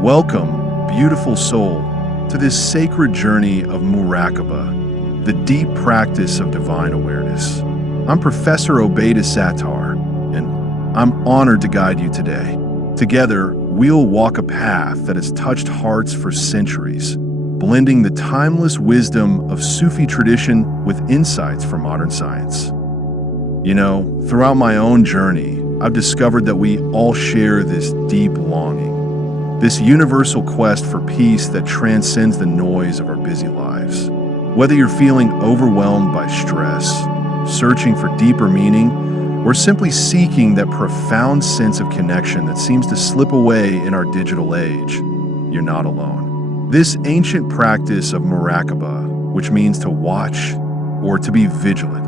Welcome, beautiful soul, to this sacred journey of Muraqabah, the deep practice of divine awareness. I'm Professor Obaidus Sattar, and I'm honored to guide you today. Together, we'll walk a path that has touched hearts for centuries, blending the timeless wisdom of Sufi tradition with insights from modern science. You know, throughout my own journey, I've discovered that we all share this deep longing, this universal quest for peace that transcends the noise of our busy lives. Whether you're feeling overwhelmed by stress, searching for deeper meaning, or simply seeking that profound sense of connection that seems to slip away in our digital age, you're not alone. This ancient practice of Muraqabah, which means to watch or to be vigilant,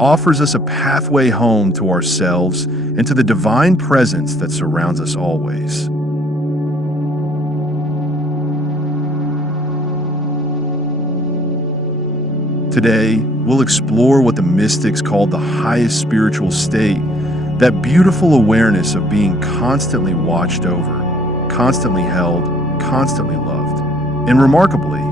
offers us a pathway home to ourselves and to the divine presence that surrounds us always. Today, we'll explore what the mystics called the highest spiritual state, that beautiful awareness of being constantly watched over, constantly held, constantly loved. And remarkably,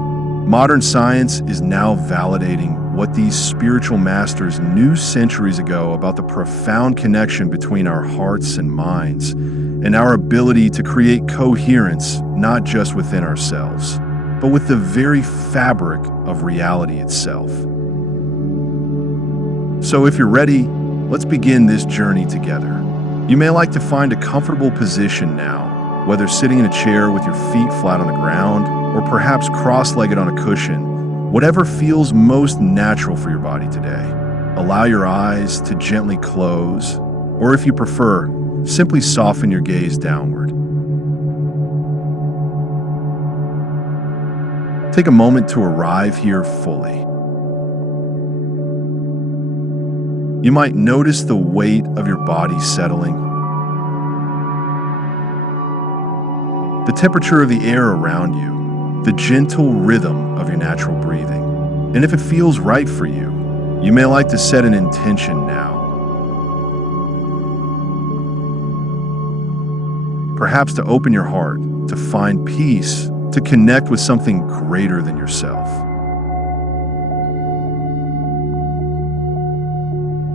modern science is now validating what these spiritual masters knew centuries ago about the profound connection between our hearts and minds, and our ability to create coherence not just within ourselves, but with the very fabric of reality itself. So if you're ready, let's begin this journey together. You may like to find a comfortable position now, whether sitting in a chair with your feet flat on the ground, or perhaps cross-legged on a cushion, whatever feels most natural for your body today. Allow your eyes to gently close, or if you prefer, simply soften your gaze downward. Take a moment to arrive here fully. You might notice the weight of your body settling, the temperature of the air around you, the gentle rhythm of your natural breathing. And if it feels right for you, you may like to set an intention now. Perhaps to open your heart, to find peace, to connect with something greater than yourself.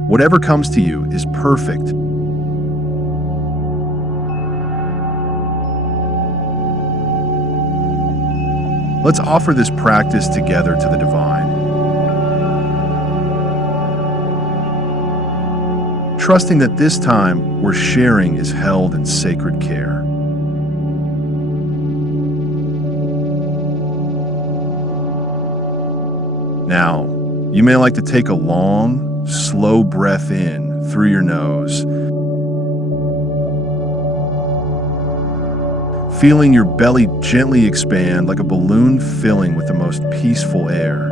Whatever comes to you is perfect. Let's offer this practice together to the divine, trusting that this time we're sharing is held in sacred care. Now, you may like to take a long, slow breath in through your nose, feeling your belly gently expand like a balloon filling with the most peaceful air.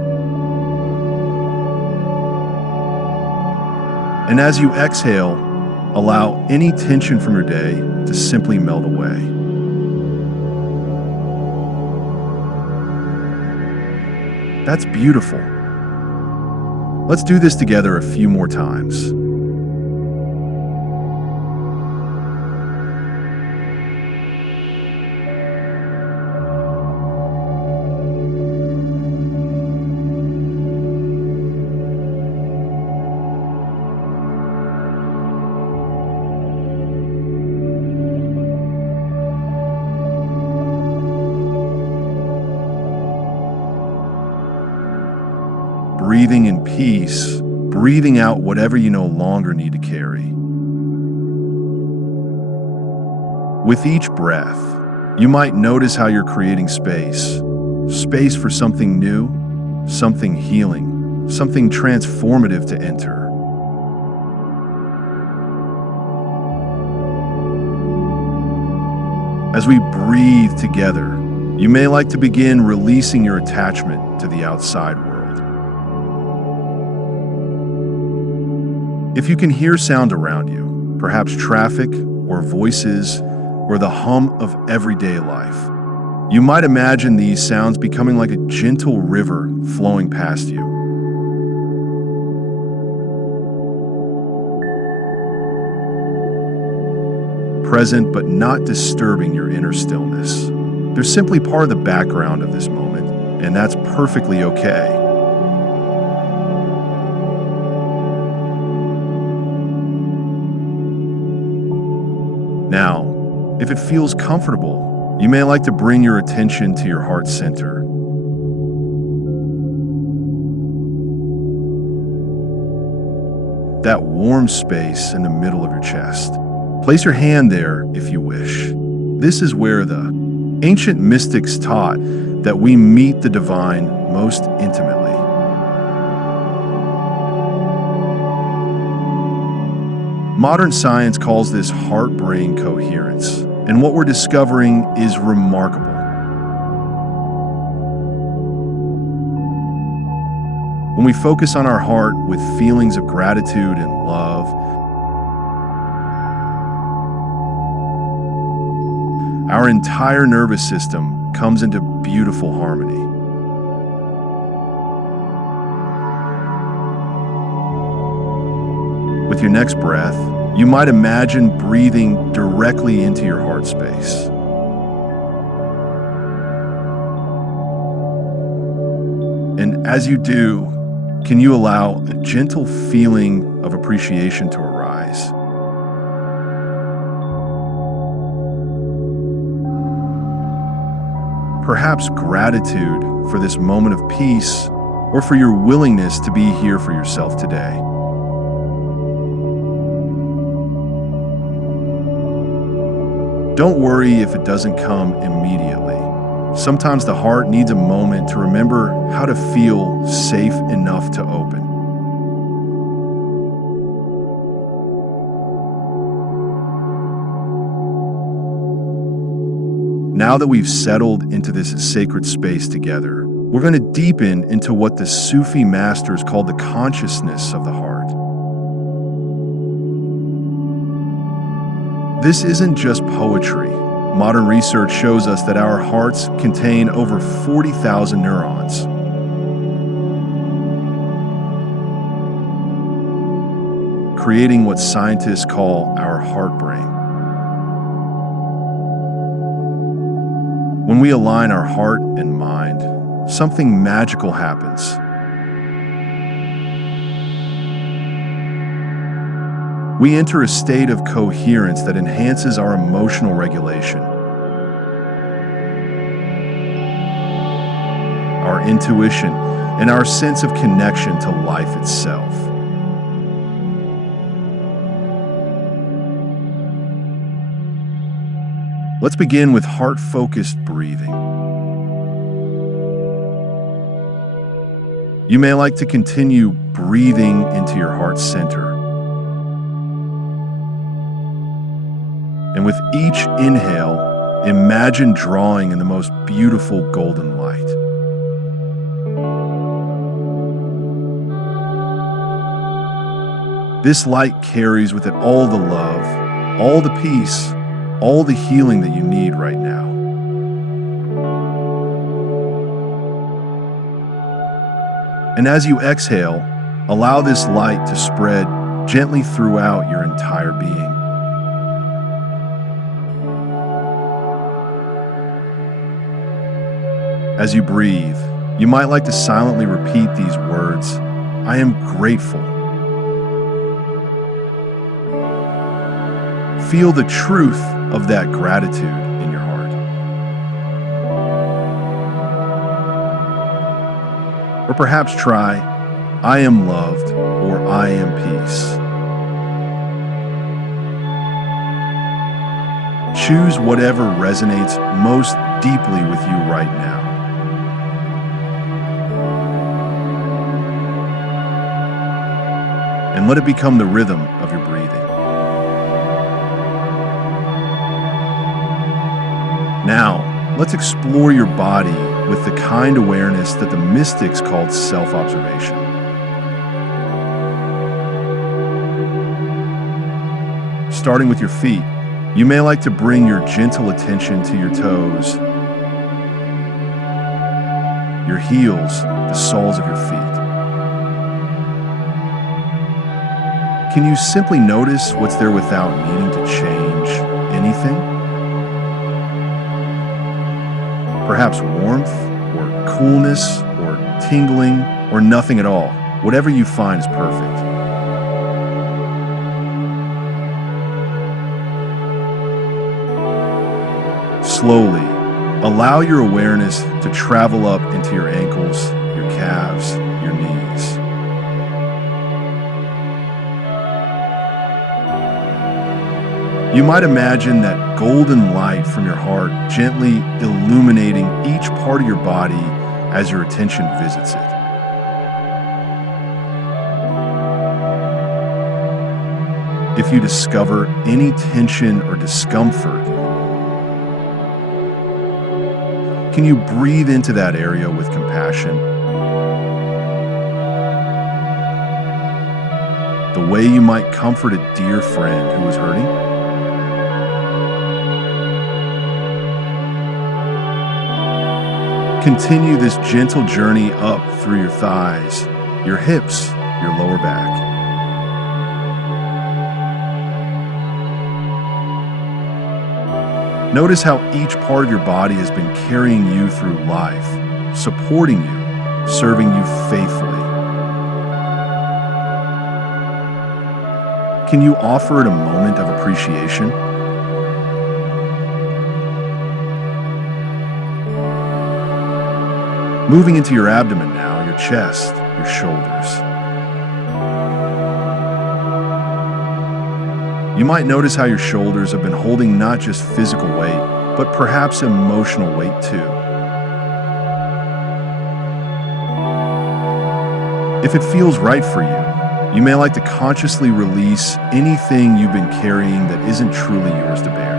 And as you exhale, allow any tension from your day to simply melt away. That's beautiful. Let's do this together a few more times. Breathing in peace, breathing out whatever you no longer need to carry. With each breath, you might notice how you're creating space for something new, something healing, something transformative to enter. As we breathe together, you may like to begin releasing your attachment to the outside world. If you can hear sound around you, perhaps traffic or voices or the hum of everyday life, you might imagine these sounds becoming like a gentle river flowing past you. Present but not disturbing your inner stillness. They're simply part of the background of this moment, and that's perfectly okay. Now, if it feels comfortable, you may like to bring your attention to your heart center. That warm space in the middle of your chest. Place your hand there if you wish. This is where the ancient mystics taught that we meet the divine most intimately. Modern science calls this heart-brain coherence, and what we're discovering is remarkable. When we focus on our heart with feelings of gratitude and love, our entire nervous system comes into beautiful harmony. With your next breath, you might imagine breathing directly into your heart space. And as you do, can you allow a gentle feeling of appreciation to arise? Perhaps gratitude for this moment of peace, or for your willingness to be here for yourself today. Don't worry if it doesn't come immediately. Sometimes the heart needs a moment to remember how to feel safe enough to open. Now that we've settled into this sacred space together, we're going to deepen into what the Sufi masters call the consciousness of the heart. This isn't just poetry. Modern research shows us that our hearts contain over 40,000 neurons. Creating what scientists call our heart brain. When we align our heart and mind, something magical happens. We enter a state of coherence that enhances our emotional regulation, our intuition, and our sense of connection to life itself. Let's begin with heart-focused breathing. You may like to continue breathing into your heart center. And with each inhale, imagine drawing in the most beautiful golden light. This light carries with it all the love, all the peace, all the healing that you need right now. And as you exhale, allow this light to spread gently throughout your entire being. As you breathe, you might like to silently repeat these words, I am grateful. Feel the truth of that gratitude in your heart. Or perhaps try, I am loved, or I am peace. Choose whatever resonates most deeply with you right now. And let it become the rhythm of your breathing. Now, let's explore your body with the kind awareness that the mystics called self-observation. Starting with your feet, you may like to bring your gentle attention to your toes, your heels, the soles of your feet. Can you simply notice what's there without needing to change anything? perhaps warmth, or coolness, or tingling, or nothing at all. Whatever you find is perfect. Slowly, allow your awareness to travel up into your ankles, your calves, your knees. You might imagine that golden light from your heart gently illuminating each part of your body as your attention visits it. If you discover any tension or discomfort, can you breathe into that area with compassion? The way you might comfort a dear friend who is hurting? Continue this gentle journey up through your thighs, your hips, your lower back. Notice how each part of your body has been carrying you through life, supporting you, serving you faithfully. Can you offer it a moment of appreciation? Moving into your abdomen now, your chest, your shoulders. You might notice how your shoulders have been holding not just physical weight, but perhaps emotional weight too. If it feels right for you, you may like to consciously release anything you've been carrying that isn't truly yours to bear.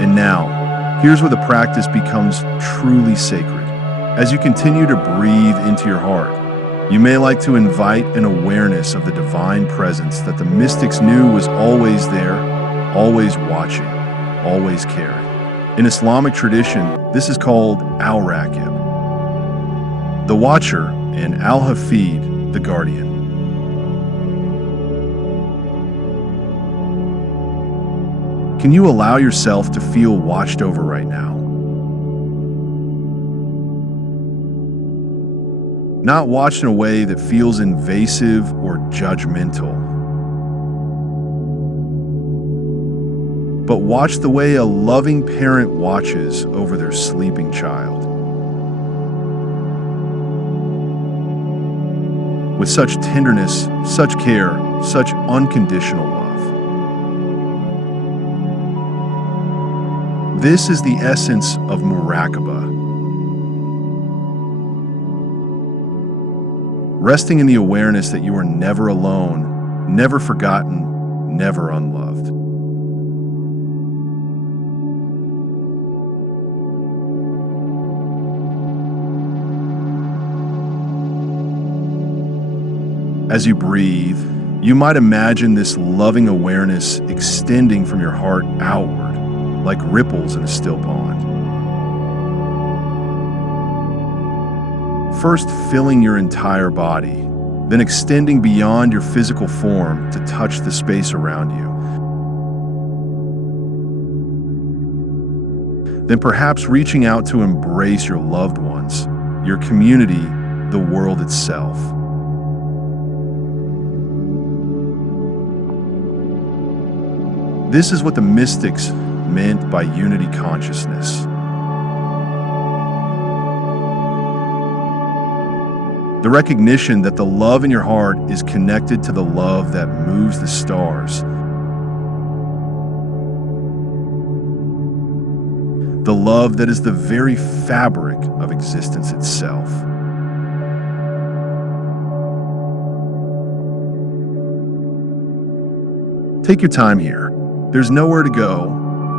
And now, here's where the practice becomes truly sacred. As you continue to breathe into your heart, you may like to invite an awareness of the divine presence that the mystics knew was always there, always watching, always caring. In Islamic tradition, this is called al-Raqib, the watcher, and al-Hafid, the guardian. Can you allow yourself to feel watched over right now? Not watched in a way that feels invasive or judgmental, but watched the way a loving parent watches over their sleeping child. With such tenderness, such care, such unconditional love. This is the essence of Muraqabah. Resting in the awareness that you are never alone, never forgotten, never unloved. As you breathe, you might imagine this loving awareness extending from your heart outward, like ripples in a still pond. First filling your entire body, then extending beyond your physical form to touch the space around you. Then perhaps reaching out to embrace your loved ones, your community, the world itself. This is what the mystics meant by unity consciousness. The recognition that the love in your heart is connected to the love that moves the stars. The love that is the very fabric of existence itself. Take your time here. There's nowhere to go,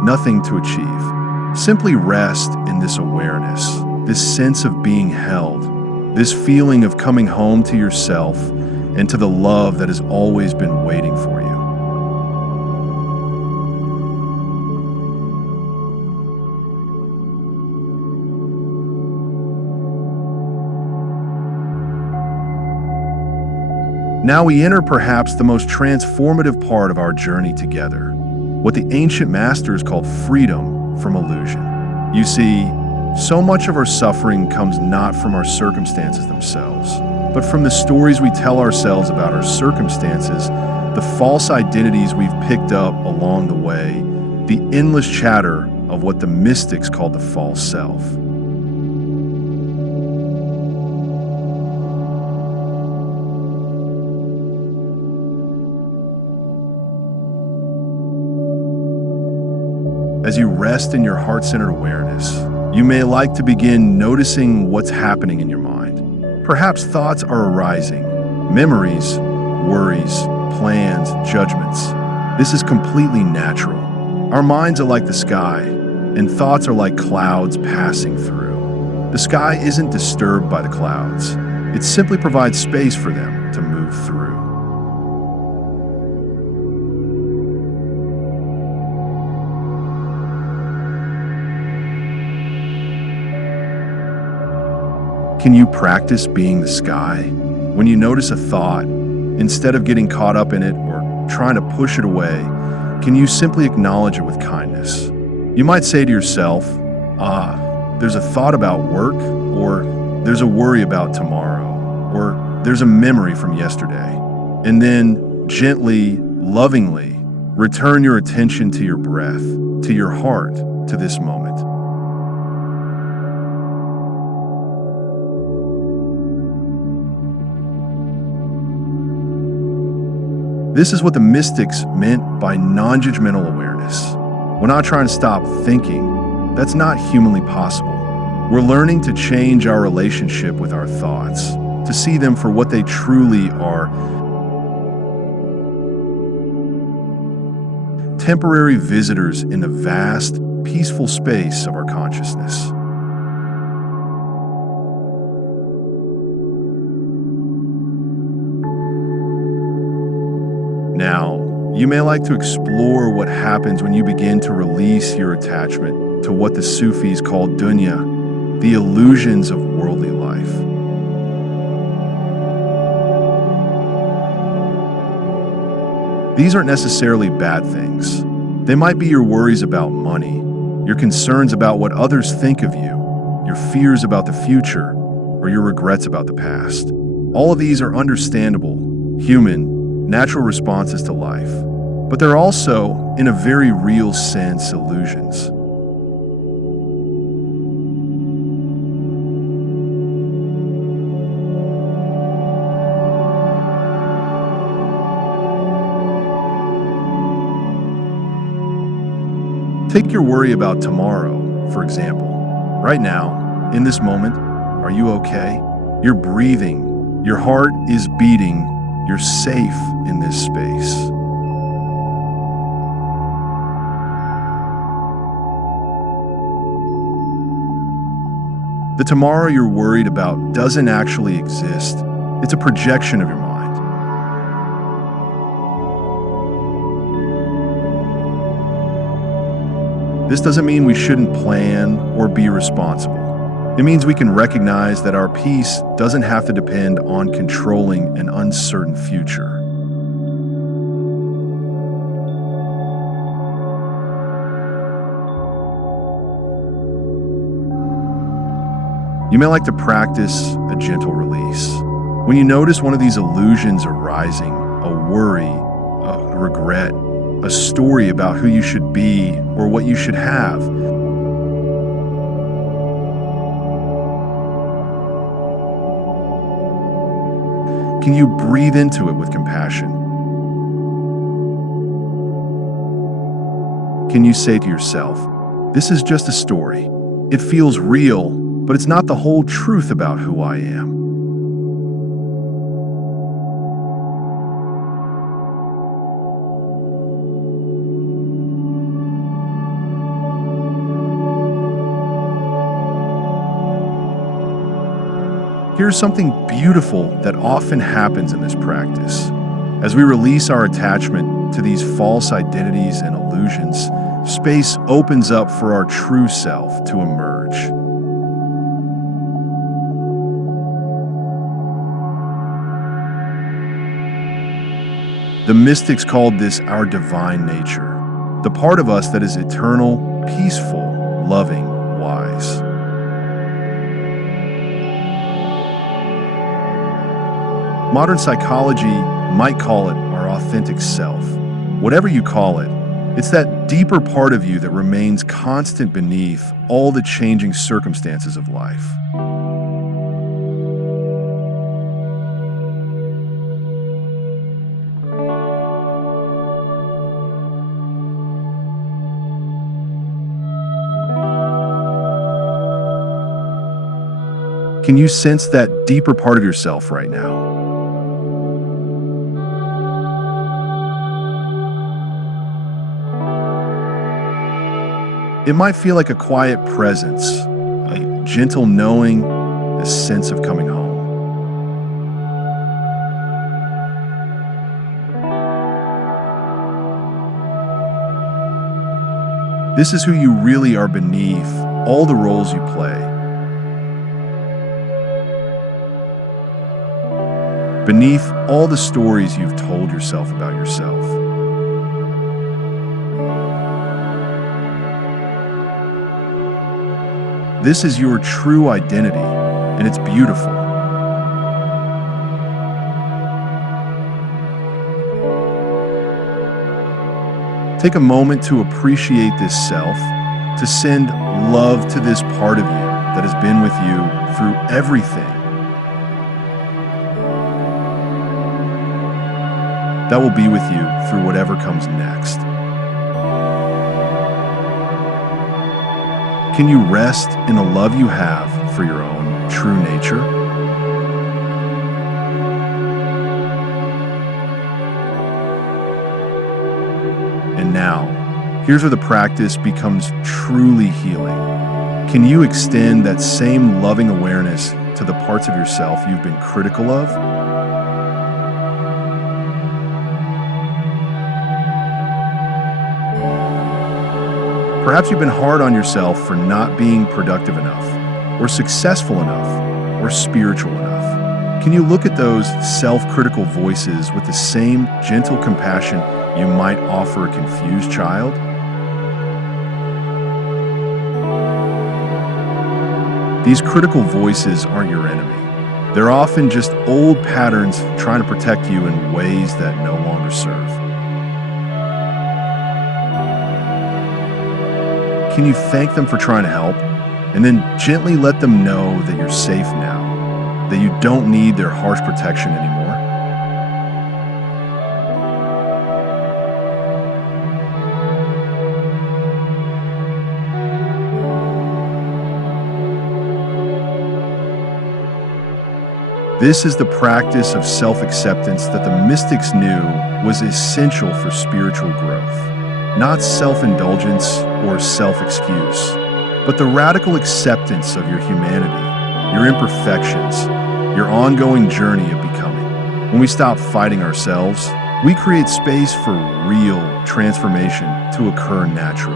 nothing to achieve. Simply rest in this awareness, this sense of being held, this feeling of coming home to yourself and to the love that has always been waiting for you. Now we enter perhaps the most transformative part of our journey together, what the ancient masters called freedom from illusion. You see, so much of our suffering comes not from our circumstances themselves, but from the stories we tell ourselves about our circumstances, the false identities we've picked up along the way, the endless chatter of what the mystics called the false self. As you rest in your heart-centered awareness, you may like to begin noticing what's happening in your mind. Perhaps thoughts are arising, memories, worries, plans, judgments. This is completely natural. Our minds are like the sky, and thoughts are like clouds passing through. The sky isn't disturbed by the clouds. It simply provides space for them to move through. Can you practice being the sky? When you notice a thought, instead of getting caught up in it or trying to push it away, can you simply acknowledge it with kindness? You might say to yourself, there's a thought about work, or there's a worry about tomorrow, or there's a memory from yesterday. And then gently, lovingly, return your attention to your breath, to your heart, to this moment. This is what the mystics meant by non-judgmental awareness. We're not trying to stop thinking. That's not humanly possible. We're learning to change our relationship with our thoughts, to see them for what they truly are. Temporary visitors in the vast, peaceful space of our consciousness. Now, you may like to explore what happens when you begin to release your attachment to what the Sufis call dunya, the illusions of worldly life. These aren't necessarily bad things. They might be your worries about money, your concerns about what others think of you, your fears about the future, or your regrets about the past. All of these are understandable, human, natural responses to life, but they're also, in a very real sense, illusions. Take your worry about tomorrow, for example. Right now, in this moment, are you okay? You're breathing, your heart is beating, you're safe in this space. The tomorrow you're worried about doesn't actually exist. It's a projection of your mind. This doesn't mean we shouldn't plan or be responsible. It means we can recognize that our peace doesn't have to depend on controlling an uncertain future. You may like to practice a gentle release. When you notice one of these illusions arising, a worry, a regret, a story about who you should be or what you should have, can you breathe into it with compassion? Can you say to yourself, this is just a story. It feels real, but it's not the whole truth about who I am. Here's something beautiful that often happens in this practice. As we release our attachment to these false identities and illusions, space opens up for our true self to emerge. The mystics called this our divine nature, the part of us that is eternal, peaceful, loving, wise. Modern psychology might call it our authentic self. Whatever you call it, it's that deeper part of you that remains constant beneath all the changing circumstances of life. Can you sense that deeper part of yourself right now? It might feel like a quiet presence, a gentle knowing, a sense of coming home. This is who you really are beneath all the roles you play. Beneath all the stories you've told yourself about yourself. This is your true identity, and it's beautiful. Take a moment to appreciate this self, to send love to this part of you that has been with you through everything. That will be with you through whatever comes next. Can you rest in the love you have for your own true nature? And now, here's where the practice becomes truly healing. Can you extend that same loving awareness to the parts of yourself you've been critical of? Perhaps you've been hard on yourself for not being productive enough, or successful enough, or spiritual enough. Can you look at those self-critical voices with the same gentle compassion you might offer a confused child? These critical voices aren't your enemy. They're often just old patterns trying to protect you in ways that no longer serve. Can you thank them for trying to help, and then gently let them know that you're safe now, that you don't need their harsh protection anymore? This is the practice of self-acceptance that the mystics knew was essential for spiritual growth. Not self-indulgence or self-excuse, but the radical acceptance of your humanity, your imperfections, your ongoing journey of becoming. When we stop fighting ourselves, we create space for real transformation to occur naturally.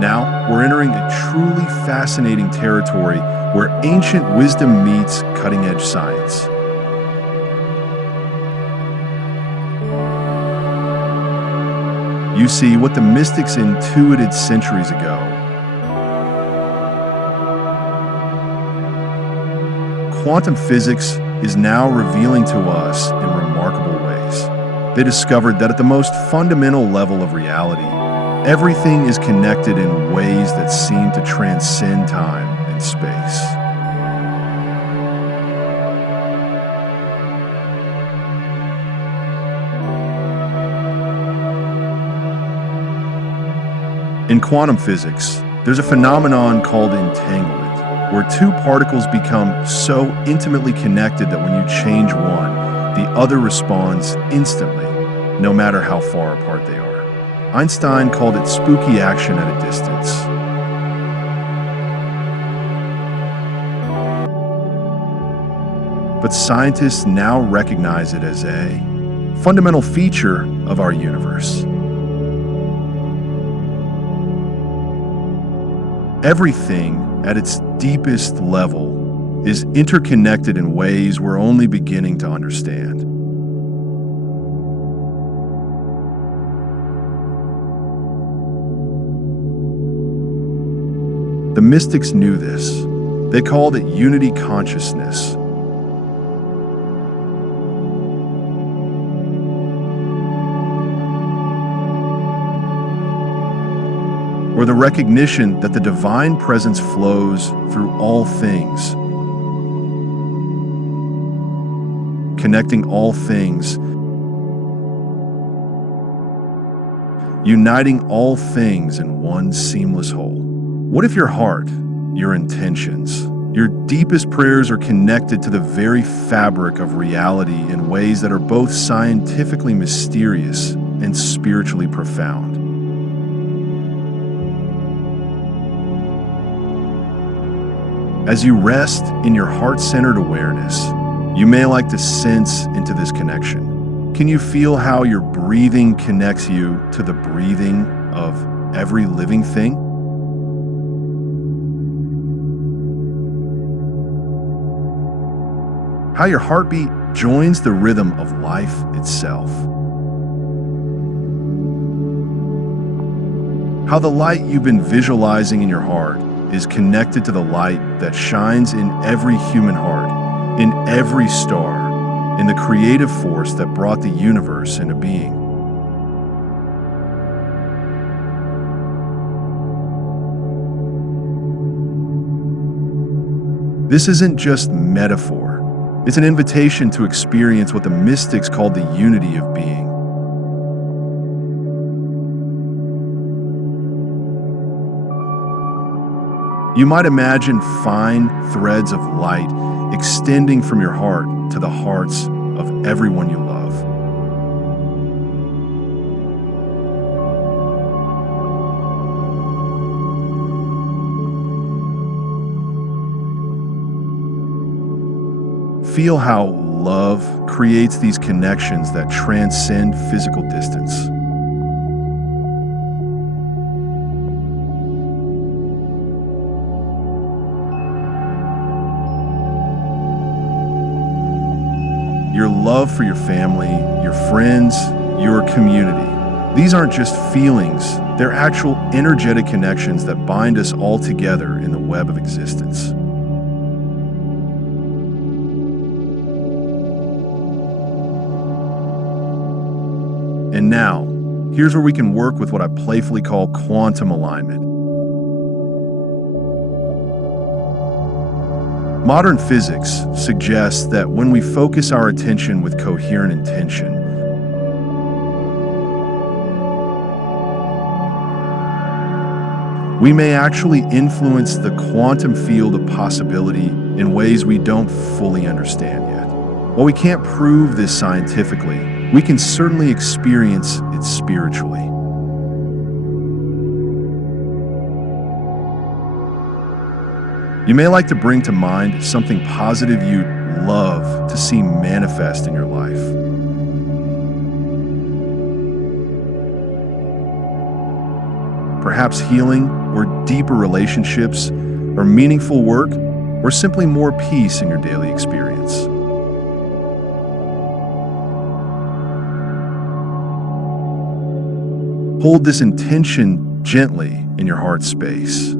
Now, we're entering a truly fascinating territory where ancient wisdom meets cutting-edge science. You see, what the mystics intuited centuries ago, quantum physics is now revealing to us in remarkable ways. They discovered that at the most fundamental level of reality, everything is connected in ways that seem to transcend time and space. In quantum physics, there's a phenomenon called entanglement, where two particles become so intimately connected that when you change one, the other responds instantly, no matter how far apart they are. Einstein called it spooky action at a distance. But scientists now recognize it as a fundamental feature of our universe. Everything, at its deepest level, is interconnected in ways we're only beginning to understand. The mystics knew this. They called it unity consciousness. Or the recognition that the divine presence flows through all things, connecting all things, uniting all things in one seamless whole. What if your heart, your intentions, your deepest prayers are connected to the very fabric of reality in ways that are both scientifically mysterious and spiritually profound? As you rest in your heart-centered awareness, you may like to sense into this connection. Can you feel how your breathing connects you to the breathing of every living thing? How your heartbeat joins the rhythm of life itself. How the light you've been visualizing in your heart is connected to the light that shines in every human heart, in every star, in the creative force that brought the universe into being. This isn't just metaphor. It's an invitation to experience what the mystics called the unity of being. You might imagine fine threads of light extending from your heart to the hearts of everyone you love. Feel how love creates these connections that transcend physical distance. Your love for your family, your friends, your community. These aren't just feelings, they're actual energetic connections that bind us all together in the web of existence. And now, here's where we can work with what I playfully call quantum alignment. Modern physics suggests that when we focus our attention with coherent intention, we may actually influence the quantum field of possibility in ways we don't fully understand yet. While we can't prove this scientifically, we can certainly experience it spiritually. You may like to bring to mind something positive you'd love to see manifest in your life. Perhaps healing, or deeper relationships, or meaningful work, or simply more peace in your daily experience. Hold this intention gently in your heart space.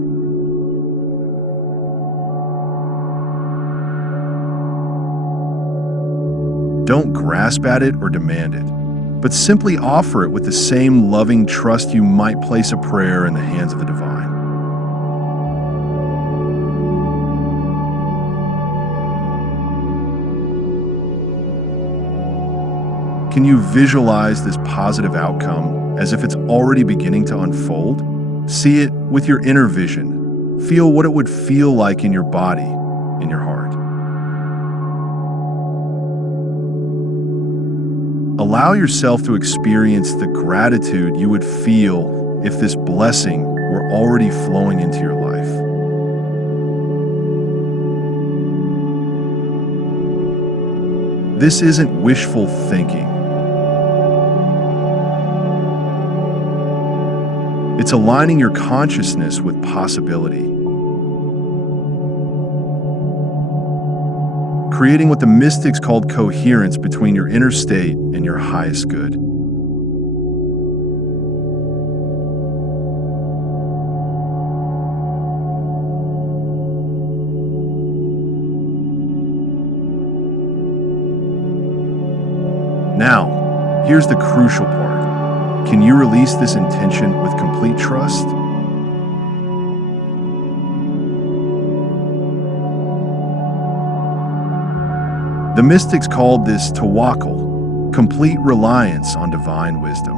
Don't grasp at it or demand it, but simply offer it with the same loving trust you might place a prayer in the hands of the divine. Can you visualize this positive outcome as if it's already beginning to unfold? See it with your inner vision. Feel what it would feel like in your body, in your heart. Allow yourself to experience the gratitude you would feel if this blessing were already flowing into your life. This isn't wishful thinking. It's aligning your consciousness with possibility, creating what the mystics called coherence between your inner state and your highest good. Now, here's the crucial part. Can you release this intention with complete trust? The mystics called this tawakkul, complete reliance on divine wisdom.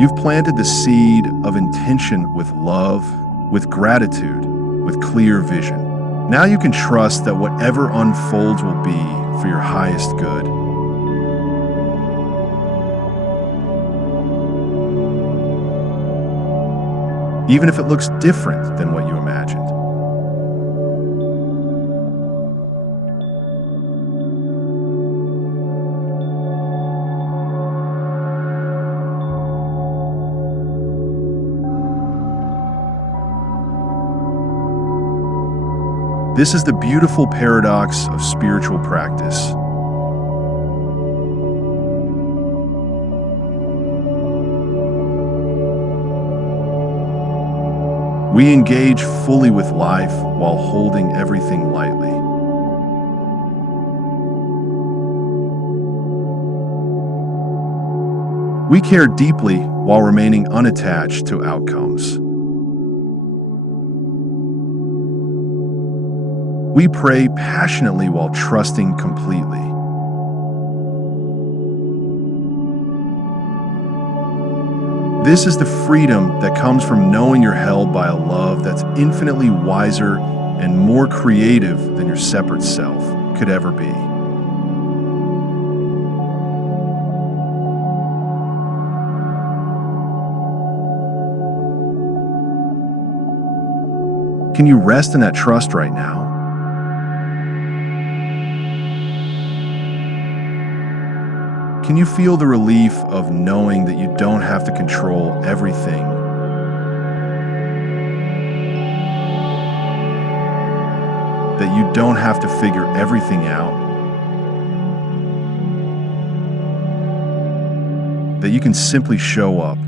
You've planted the seed of intention with love, with gratitude, with clear vision. Now you can trust that whatever unfolds will be for your highest good. Even if it looks different than what you imagined. This is the beautiful paradox of spiritual practice. We engage fully with life while holding everything lightly. We care deeply while remaining unattached to outcomes. We pray passionately while trusting completely. This is the freedom that comes from knowing you're held by a love that's infinitely wiser and more creative than your separate self could ever be. Can you rest in that trust right now? Can you feel the relief of knowing that you don't have to control everything? That you don't have to figure everything out? That you can simply show up?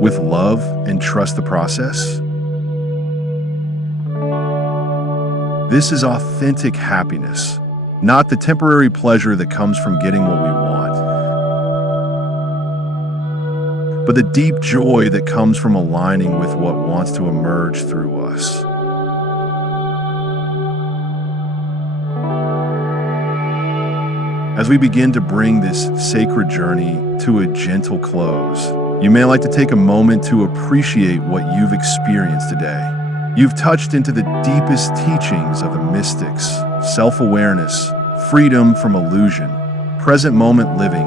With love and trust the process? This is authentic happiness, not the temporary pleasure that comes from getting what we want, but the deep joy that comes from aligning with what wants to emerge through us. As we begin to bring this sacred journey to a gentle close, you may like to take a moment to appreciate what you've experienced today. You've touched into the deepest teachings of the mystics, self-awareness, freedom from illusion, present moment living,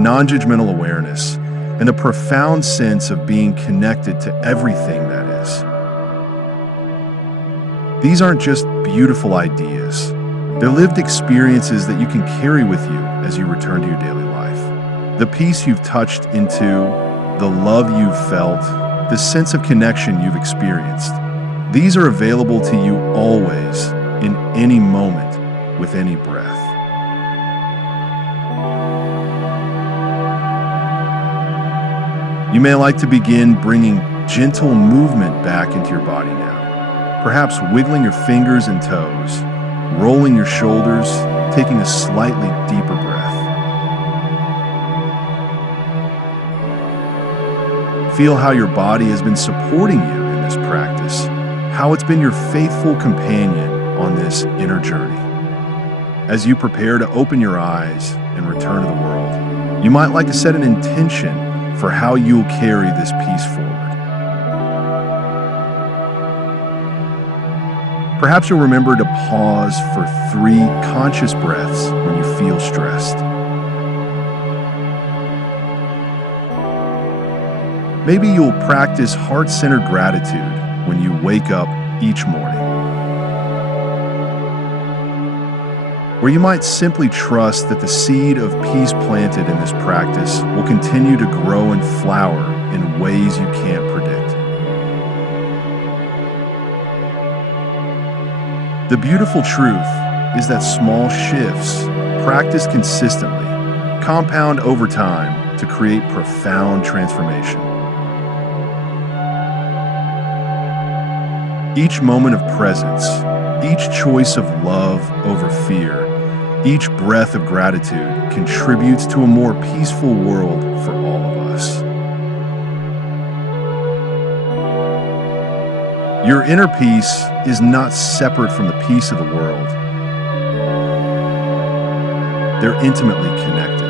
non-judgmental awareness, and a profound sense of being connected to everything that is. These aren't just beautiful ideas. They're lived experiences that you can carry with you as you return to your daily life. The peace you've touched into, the love you've felt, the sense of connection you've experienced. These are available to you always, in any moment, with any breath. You may like to begin bringing gentle movement back into your body now, perhaps wiggling your fingers and toes, rolling your shoulders, taking a slightly deeper breath. Feel how your body has been supporting you in this practice, how it's been your faithful companion on this inner journey. As you prepare to open your eyes and return to the world, you might like to set an intention for how you'll carry this peace forward. Perhaps you'll remember to pause for 3 conscious breaths when you feel stressed. Maybe you'll practice heart-centered gratitude when you wake up each morning. Or you might simply trust that the seed of peace planted in this practice will continue to grow and flower in ways you can't predict. The beautiful truth is that small shifts, practiced consistently, compound over time to create profound transformation. Each moment of presence, each choice of love over fear, each breath of gratitude contributes to a more peaceful world for all of us. Your inner peace is not separate from the peace of the world. They're intimately connected.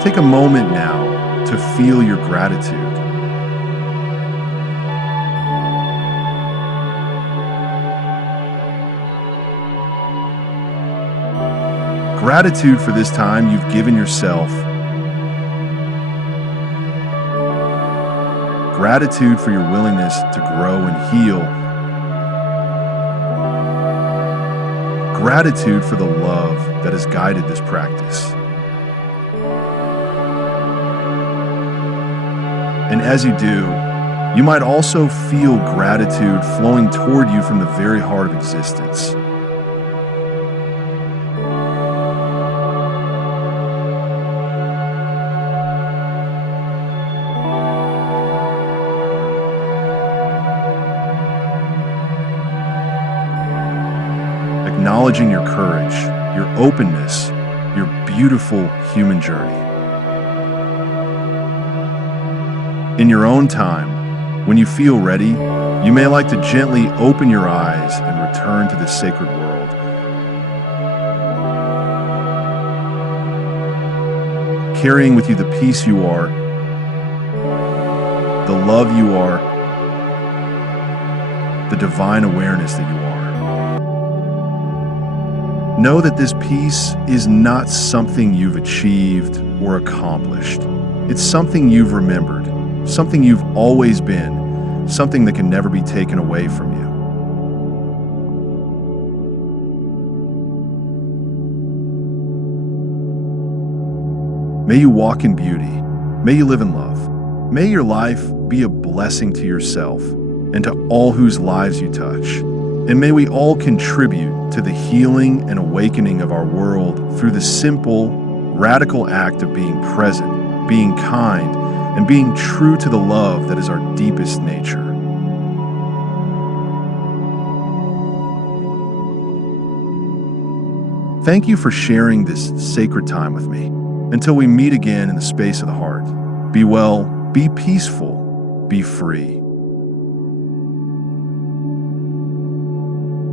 Take a moment now to feel your gratitude. Gratitude for this time you've given yourself. Gratitude for your willingness to grow and heal. Gratitude for the love that has guided this practice. And as you do, you might also feel gratitude flowing toward you from the very heart of existence. Acknowledging your courage, your openness, your beautiful human journey. In your own time, when you feel ready, you may like to gently open your eyes and return to this sacred world. Carrying with you the peace you are, the love you are, the divine awareness that you are. Know that this peace is not something you've achieved or accomplished. It's something you've remembered, something you've always been, something that can never be taken away from you. May you walk in beauty. May you live in love. May your life be a blessing to yourself and to all whose lives you touch. And may we all contribute to the healing and awakening of our world through the simple, radical act of being present, being kind, and being true to the love that is our deepest nature. Thank you for sharing this sacred time with me. Until we meet again in the space of the heart, be well, be peaceful, be free.